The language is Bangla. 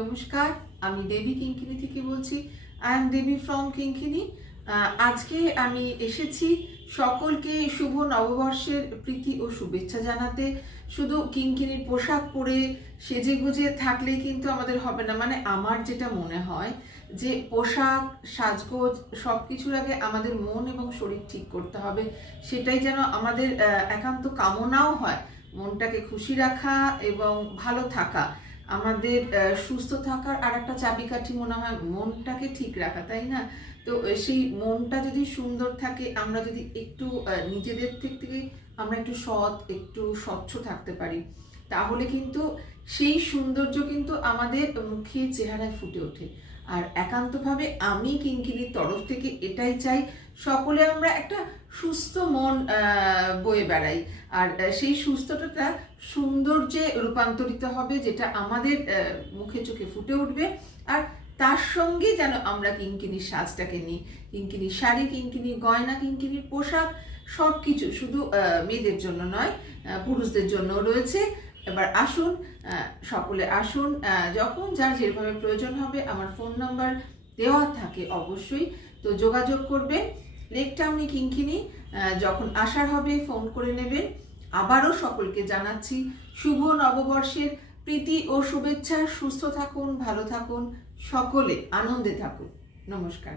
নমস্কার, আমি দেবী কিঙ্কিনি থেকে বলছি। আই এম দেবী ফ্রম কিঙ্কিনি। আজকে আমি এসেছি সকলকে শুভ নববর্ষের প্রীতি ও শুভেচ্ছা জানাতে। শুধু কিঙ্কিনির পোশাক পরে সেজে গুজে থাকলেই কিন্তু আমাদের হবে না। মানে আমার যেটা মনে হয় যে পোশাক সাজগোজ সব কিছুর আগে আমাদের মন এবং শরীর ঠিক করতে হবে। সেটাই যেন আমাদের একান্ত কামনাও হয়। মনটাকে খুশি রাখা এবং ভালো থাকা আমাদের সুস্থ থাকার আর একটা চাবিকাঠি মনে হয় মনটাকে ঠিক রাখা, তাই না? তো সেই মনটা যদি সুন্দর থাকে, আমরা যদি একটু নিজেদের থেকে আমরা একটু সৎ একটু স্বচ্ছ থাকতে পারি, তাহলে কিন্তু সেই সৌন্দর্য কিন্তু আমাদের মুখে চেহারায় ফুটে ওঠে। আর একান্তভাবে আমি কিঙ্কিনির তরফ থেকে এটাই চাই, সকলে আমরা একটা সুস্থ মন বয়ে বেড়াই। আর সেই সুস্থতা সৌন্দর্যে রূপান্তরিত হবে, যেটা আমাদের মুখে চোখে ফুটে উঠবে। আর তার সঙ্গে যেন আমরা কিঙ্কিনির সাজটাকে নিই, কিঙ্কিনির শাড়ি, কিঙ্কিনির গয়না, কিঙ্কিনির পোশাক সব কিছু শুধু মেয়েদের জন্য নয়, পুরুষদের জন্য রয়েছে। এবার আসুন, সকলে আসুন, যখন যার যেভাবে প্রয়োজন হবে আমার ফোন নাম্বার দেওয়া থাকে অবশ্যই, তো যোগাযোগ করবে। লেক টাউনে কিঙ্কিনি, যখন আসার হবে ফোন করে নেবেন। আবারও সকলকে জানাচ্ছি শুভ নববর্ষের প্রীতি ও শুভেচ্ছা। সুস্থ থাকুন, ভালো থাকুন, সকলে আনন্দে থাকুন। নমস্কার।